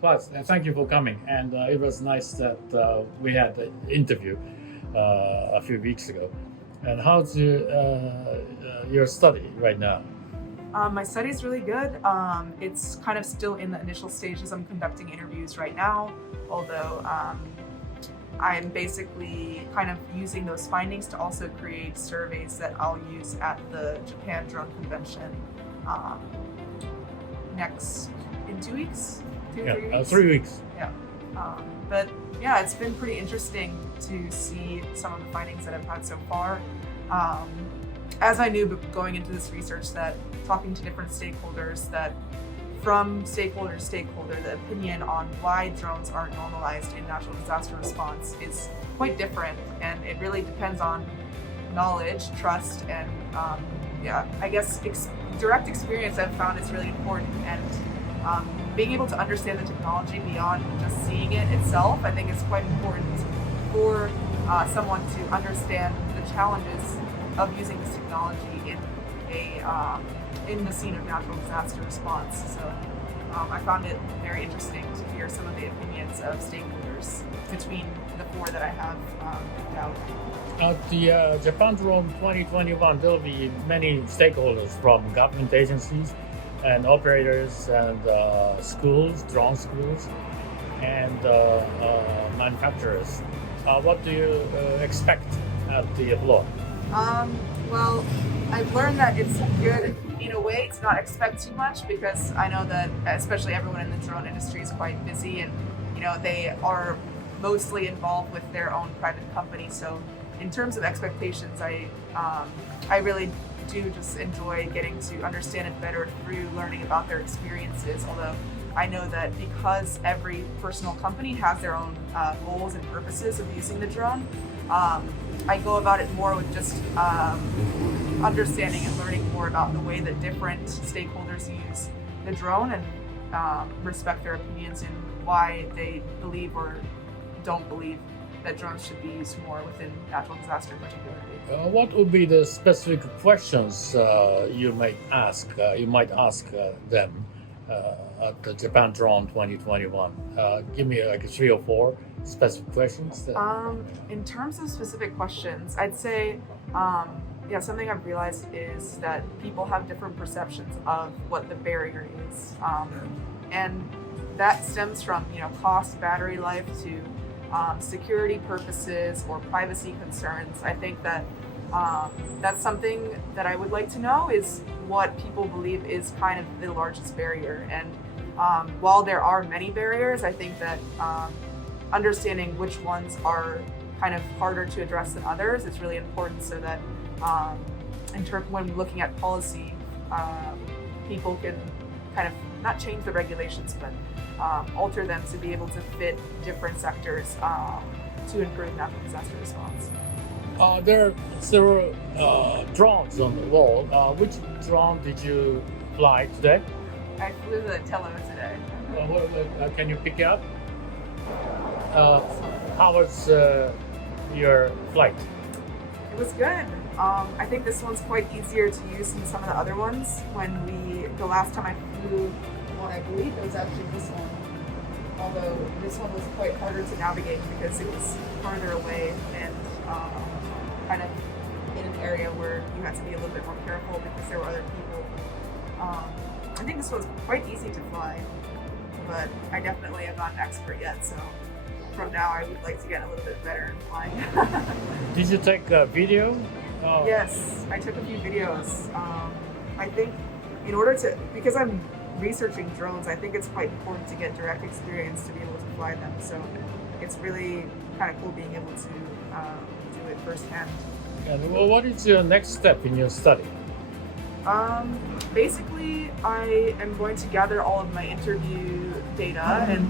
Plus, thank you for coming. And it was nice that we had an interview a few weeks ago. And how's your study right now? My study is really good. It's kind of still in the initial stages. I'm conducting interviews right now, although I'm basically kind of using those findings to also create surveys that I'll use at the Japan Drone Convention in 2 weeks? 3 weeks? 3 weeks. Yeah. But yeah, it's been pretty interesting to see some of the findings that I've had so far. As I knew going into this research that talking to different stakeholders, that from stakeholder to stakeholder, the opinion on why drones aren't normalized in natural disaster response is quite different, and it really depends on knowledge, trust, and I guess direct experience I've found is really important, and being able to understand the technology beyond just seeing it itself, I think is quite important for someone to understand the challenges of using this technology in the scene of natural disaster response. So I found it very interesting to hear some of the opinions of stakeholders between the 4 that I have picked out. At the Japan Drone 2021, there will be many stakeholders from government agencies and operators and schools, drone schools, and manufacturers. What do you expect at the floor? Well, I've learned that it's good in a way to not expect too much, because I know that especially everyone in the drone industry is quite busy, and they are mostly involved with their own private company. So in terms of expectations, I really do just enjoy getting to understand it better through learning about their experiences, although I know that because every personal company has their own goals and purposes of using the drone, I go about it more with just understanding and learning more about the way that different stakeholders use the drone, and respect their opinions and why they believe or don't believe that drones should be used more within natural disaster particularly. What would be the specific questions you might ask them at the Japan Drone 2021? Give me like 3 or 4 specific questions. In terms of specific questions, I'd say something I've realized is that people have different perceptions of what the barrier is, and that stems from cost, battery life, to security purposes or privacy concerns. I think that that's something that I would like to know, is what people believe is kind of the largest barrier. And while there are many barriers, I think that understanding which ones are kind of harder to address than others is really important, so that when looking at policy, people can kind of not change the regulations, but alter them to be able to fit different sectors to improve natural disaster response. There are several drones on the wall. Which drone did you fly today? I flew the Toyama today. Can you pick it up? How was your flight? It was good. I think this one's quite easier to use than some of the other ones. The last time I flew one, I believe it was actually this one. Although this one was quite harder to navigate because it was farther away and kind of in an area where you had to be a little bit more careful because there were other people. I think this one's quite easy to fly, but I definitely am not an expert yet, so from now I would like to get a little bit better in flying. Did you take a video? Yes, I took a few videos. I think because I'm researching drones, I think it's quite important to get direct experience to be able to fly them. So it's really kind of cool being able to do it firsthand. And what is your next step in your study? Basically, I am going to gather all of my interview data and